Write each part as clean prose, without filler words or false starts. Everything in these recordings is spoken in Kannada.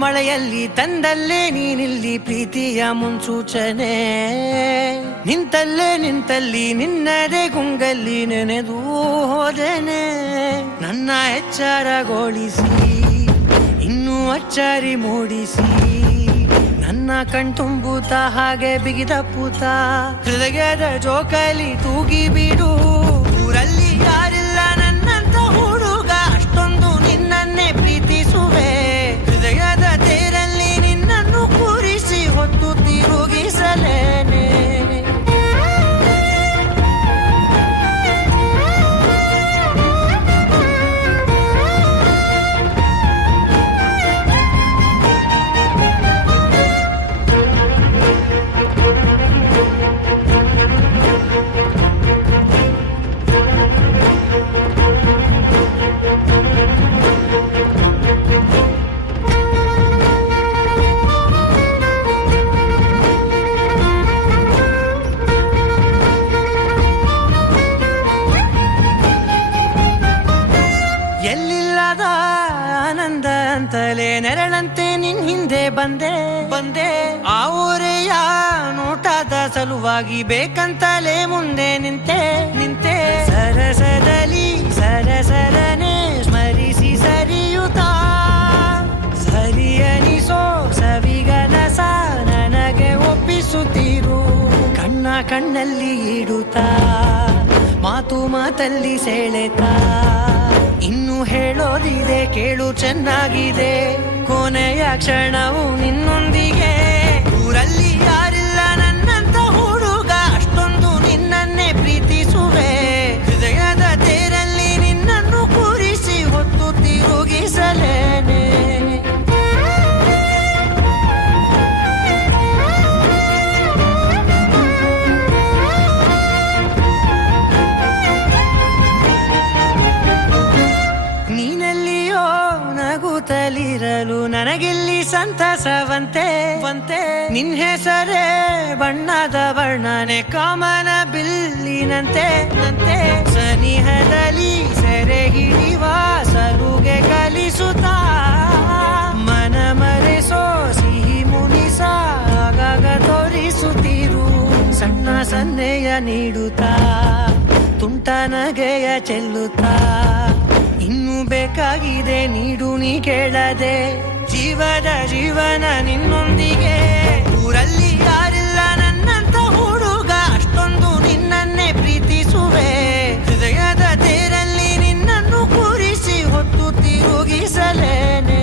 ಮಳೆಯಲ್ಲಿ ತಂದಲ್ಲೇ ನೀನಿಲ್ಲಿ ಪ್ರೀತಿಯ ಮುನ್ಸೂಚನೆ, ನಿಂತಲ್ಲಿ ನಿನ್ನದೇ ಗುಂಗಲ್ಲಿ ನೆನೆದು ಹೋದನೆ. ನನ್ನ ಎಚ್ಚರಗೊಳಿಸಿ ಇನ್ನೂ ಅಚ್ಚರಿ ಮೂಡಿಸಿ, ನನ್ನ ಕಣ್ತುಂಬುತ್ತ ಹಾಗೆ ಬಿಗಿದಪ್ಪುತ್ತ ಹೃದಯದ ಜೋಕಾಲಿ ತೂಗಿ ಬಿಡು. ಊರಲ್ಲಿ ಯಾರಿಲ್ಲ ನನ್ನಂತ ಹುಡುಗ, ಅಷ್ಟೊಂದು ನಿನ್ನನ್ನೇ ಪ್ರೀತಿಸುವೆ. ಹೃದಯದ ತೇರಲ್ಲಿ ನಿನ್ನನ್ನು ಕೂರಿಸಿ ಹೊತ್ತು ತಿರುಗಿಸಲೇನೆ. ಎಲ್ಲಿಲ್ಲದ ಆನಂದ ಅಂತಲೇ ನೆರಳಂತೆ ನಿನ್ ಹಿಂದೆ ಬಂದೆ. ಆ ಊರೆಯ ನೋಟದ ಸಲುವಾಗಿ ಬೇಕಂತಲೇ ಮುಂದೆ ನಿಂತೆ. ಸರಸದಲ್ಲಿ ಸರಸರನೆ ಸ್ಮರಿಸಿ ಸರಿಯುತ್ತಾ, ಸರಿಯನಿಸೋ ಸವಿಗನಸ ನನಗೆ ಒಪ್ಪಿಸುತ್ತೀರು. ಕಣ್ಣಲ್ಲಿ ಇಡುತ್ತಾ, ಮಾತಲ್ಲಿ ಸೆಳೆತಾ, ಇನ್ನು ಹೇಳೋದಿದೆ ಕೇಳು ಚೆನ್ನಾಗಿದೆ. ಕೊನೆಯ ಕ್ಷಣವು ನಿನ್ನೊಂದಿಗೆ. ಊರಲ್ಲಿ ಯಾರಿಲ್ಲ ನನ್ನಂತ ಹುಡುಗ, ಅಷ್ಟೊಂದು ನಿನ್ನನ್ನೇ ಪ್ರೀತಿಸುವೆ. ಹೃದಯದ ತೇರಲ್ಲಿ ನಿನ್ನನ್ನು ಕೂರಿಸಿ ಹೊತ್ತು ತಿರುಗಿಸಲೇನೆ. ನಗುತ್ತಲಿರಲು ನನಗಿಲ್ಲಿ ಸಂತಸವಂತೆ. ನಿನ್ ಹೆಸರೇ ಬಣ್ಣದ ವರ್ಣನೆ ಕಾಮನ ಬಿಲ್ಲಿನಂತೆ. ಸನಿಹದಲ್ಲಿ ಸೆರೆ ಹಿಡಿಯುವ ಸಲುಗೆ ಕಲಿಸುತ್ತಾ, ಮನ ಮರೆಸೋ ಸಿಹಿ ಮುನಿಸ ಆಗಾಗ ತೋರಿಸುತ್ತೀರು. ಸಣ್ಣ ಸನ್ನೆಯ ನೀಡುತ್ತಾ, ತುಂಟ ನಗೆಯ ಚೆಲ್ಲುತ್ತಾ, ಇನ್ನೂ ಬೇಕಾಗಿದೆ ನೀಡು ನೀ ಕೇಳದೆ. ಜೀವನ ನಿನ್ನೊಂದಿಗೆ. ಊರಲ್ಲಿ ಯಾರಿಲ್ಲ ನನ್ನಂತ ಹುಡುಗ, ಅಷ್ಟೊಂದು ನಿನ್ನನ್ನೇ ಪ್ರೀತಿಸುವೆ. ಹೃದಯದ ತೇರಲ್ಲಿ ನಿನ್ನನ್ನು ಕೂರಿಸಿ ಹೊತ್ತು ತಿರುಗಿಸಲೇನೆ.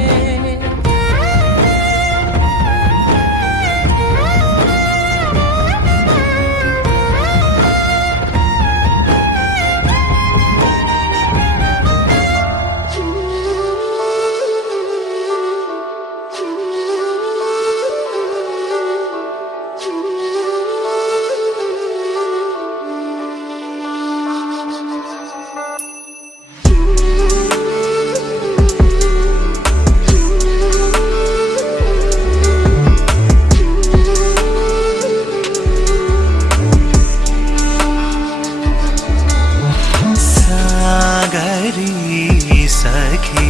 ಸಖಿ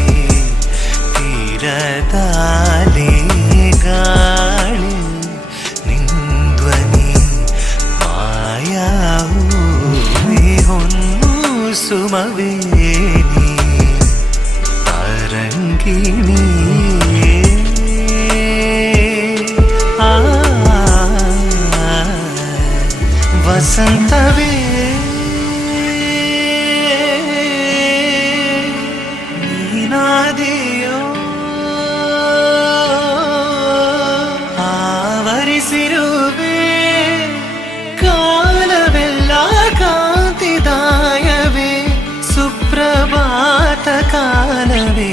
ತೀರದಾಲೆ ಗಾಳಿ ನಿಂಧ್ವನಿ ಮಾಯಾವಿ ಹೊನ್ನು ಸುಮವೇನಿ ತರಂಗಿಣಿ ವಸಂತವೇ ಆವರಿಸಿರುವೆ ಕಾಲವೆಲ್ಲ ಕಾಂತಿದಾಯವೇ ಸುಪ್ರಭಾತ ಕಾಲವೇ